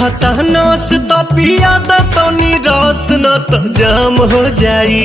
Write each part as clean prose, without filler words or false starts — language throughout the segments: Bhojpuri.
सुखता नस त पिया द तनी रस न त जाम हो जाई।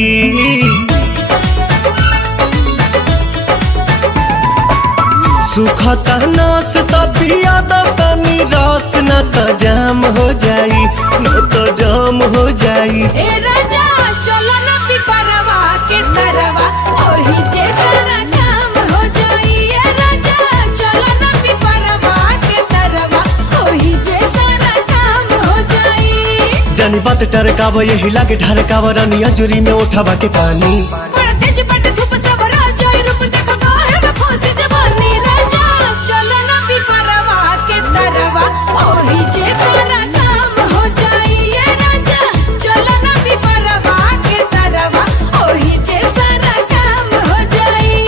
सुखता नस त पिया द तनी रस न त जाम हो जाई, न त जाम हो जाई। ए राजा चलो ना पिपरवा के तरवा ओही जे सारा काम हो जाई। ए राजा चलो ना पिपरवा के तरवा ओही जे सारा काम हो जाई। जानी बात टरकाव यही लागे ढरकाव रानी अजूरी में उठावा के पानी। बड़ा तेज पट धूप से भरा जाए रूप देखो काहे में फंसी जवानी। राजा चलो ना पिपरवा के तरवा ओही जे सारा काम हो जाई। ए राजा चलो ना पिपरवा के तरवा ओही जे सारा काम हो जाई।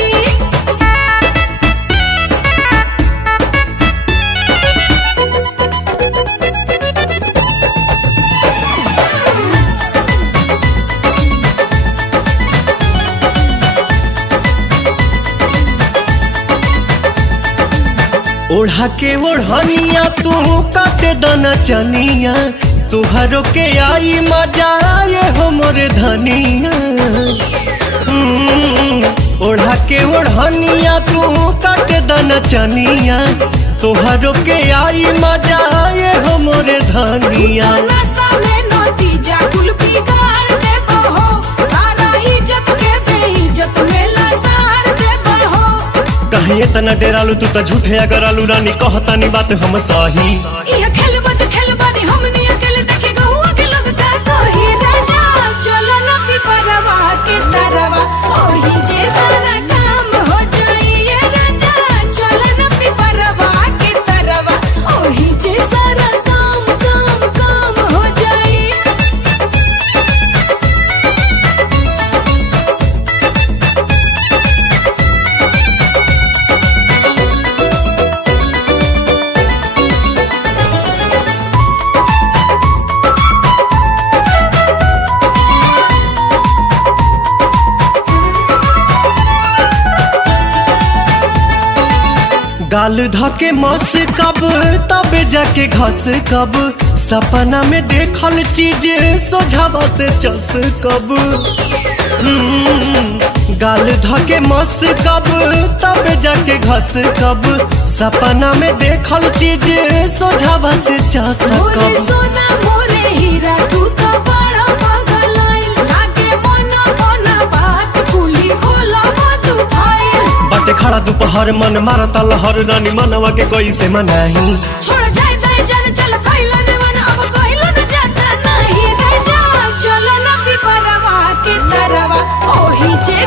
ओढ़ा के ओढ़निया तू काटे दना चनिया, तुहरो के आई मजा आए हो मोरे धनिया। ओढ़ा के ओढ़निया तू काटे दना चनिया, तुहरो के आई मजा आए हो मोरे धनिया। नशा में नतीजा कुल बिगाड़ देबो हो, सारा इज्जत के बेइज्जत में लसार देबो हो। कहीं इतना डेरालू तू तो झूठे अगर आलू रानी कहतानी बात हम सही। इह खेलबो जो खेलबानी हमनी अकेले देखे गहुआ के लोग का कही। राजा चलो ना पिपरवा के तरवा ओही जे सारा काम हो जाई। ए राजा चलो ना पिपरवा के तरवा ओही जे सारा काम काम काम हो जाई। गाल धके मस कब तबे जाके घस कब, सपना में देखल चीज सोझावा से चस कब। गाल धके मस कब तबे जाके घस कब, सपना में देखल चीज सोझावा से चस मोरे कब। सोना मोरे हीरा तू तो बड़ा पगलाइल लागे मना मना बात कुली खोला मत फाइल। बाटे खड़ा दोपहर मन मारता लहर रानी मनवा के कोई से मनाही। छोड़ जाए दाए जाने चल खइला ने मन अब कहिलो न जाता नहीं। राजा चलो ना पिपरवा के तरवा ओही जे